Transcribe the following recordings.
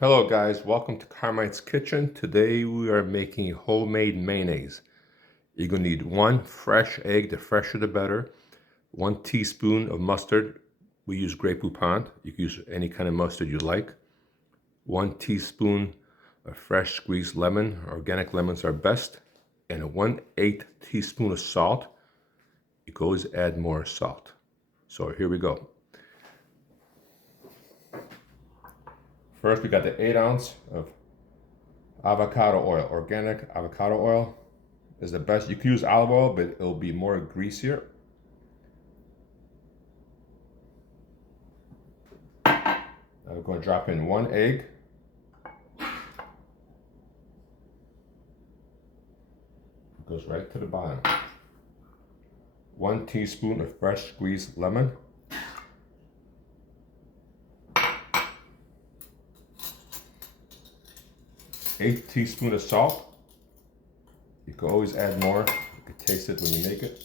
Hello guys, welcome to Carmine's Kitchen. Today we are making homemade mayonnaise. You're going to need one fresh egg, the fresher the better, 1 teaspoon of mustard. We use Grey Poupon. You can use any kind of mustard you like. 1 teaspoon of fresh squeezed lemon. Organic lemons are best. And a 1/8 teaspoon of salt. You can always add more salt. So here we go. First, we got the 8 ounce of avocado oil. Organic avocado oil is the best. You can use olive oil, but it'll be more greasier. Now we're going to drop in 1 egg. It goes right to the bottom. 1 teaspoon of fresh squeezed lemon. 1 teaspoon of salt. You can always add more. You can taste it when you make it.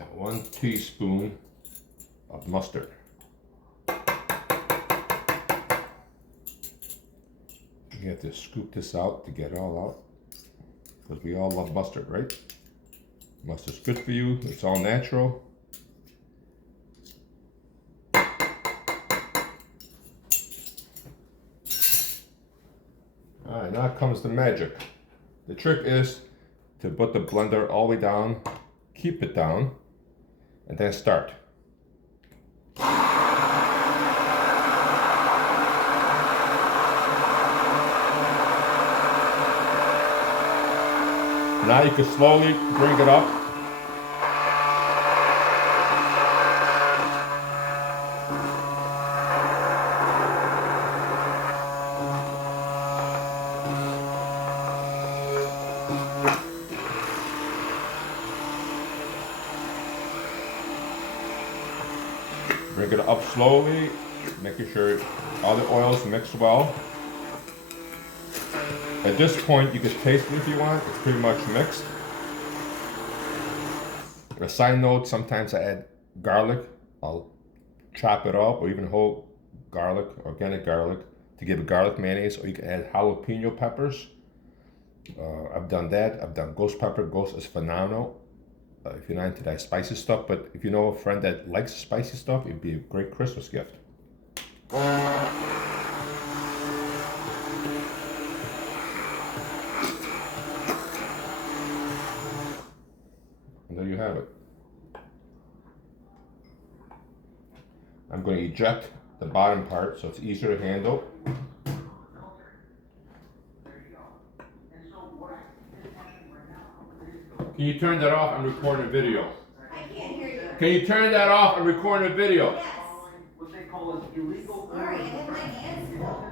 And 1 teaspoon of mustard. You have to scoop this out to get it all out, because we all love mustard, right? Mustard's good for you. It's all natural. All right, now comes the magic. The trick is to put the blender all the way down, keep it down, and then start. Now you can slowly bring it up. Bring it up slowly, making sure all the oils mix well. At this point, you can taste it if you want. It's pretty much mixed. A side note, sometimes I add garlic. I'll chop it up, or even whole garlic, organic garlic, to give a garlic mayonnaise, or you can add jalapeno peppers. I've done that. I've done ghost pepper. Ghost is phenomenal. If you're not into that spicy stuff, but if you know a friend that likes spicy stuff, it'd be a great Christmas gift. And there you have it. I'm going to eject the bottom part so it's easier to handle. Can you turn that off? I'm recording a video. I can't hear you. Can you turn that off? I'm recording a video. Yes. What they call illegal. Sorry, I had my hands full.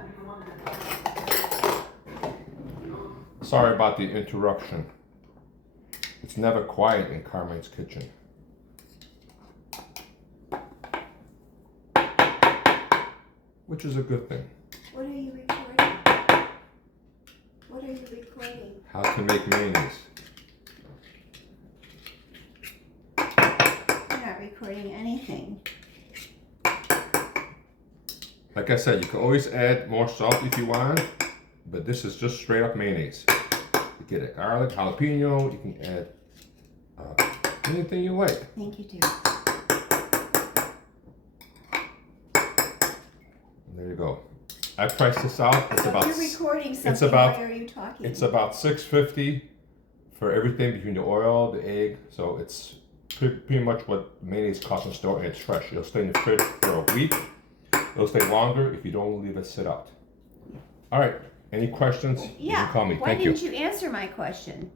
Sorry about the interruption. It's never quiet in Carmine's kitchen. Which is a good thing. What are you recording? What are you recording? How to make mayonnaise. I'm not recording anything. Like I said, you can always add more salt if you want, but this is just straight up mayonnaise. You get a garlic, jalapeno, you can add anything you like. Thank you, dear. There you go. I priced this out. It's So about if you're recording something, about- why are you talking? it's about $6.50 for everything between the oil, the egg. So it's pretty much what mayonnaise costs in the store, and it's fresh. It'll stay in the fridge for a week. It'll stay longer if you don't leave it sit out. All right. Any questions? You Yeah. can call me. Why Thank you. didn't you answer my question?